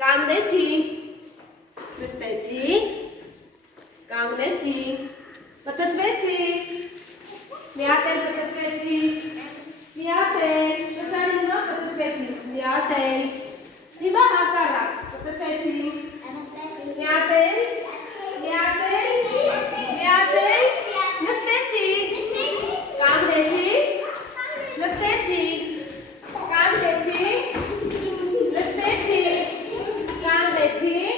Կանգնեցինք, նստեցինք, կանգնեցինք, պտտվեցինք, մի հատ էլ պտտվեցինք, մի հատ էլ, շրջանի հիմա պտտվեցինք, մի հատ էլ, հիմա հակառակ, պտտվեցինք, մի հատ էլ, մի հատ էլ, մի հատ էլ, նստեցինք, կանգնեցինք, նստեցինք, կանգնեցինք, նստեցինք, կանգնեցինք,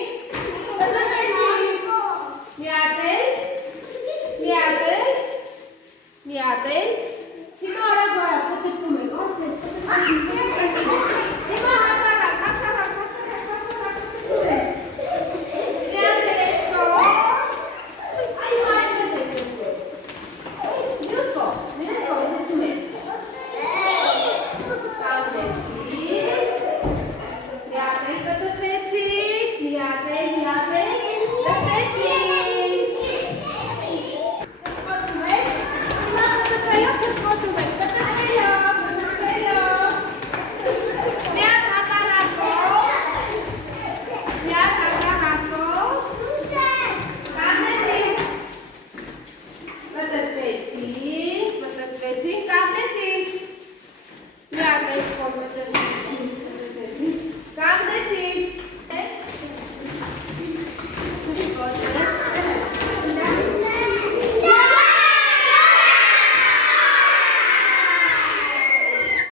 պտտվեցինք, մի հատ էլ, մի հատ էլ, մի հատ էլ, հիմա արագ պտտվում ենք, ասեք, պտտվեցինք,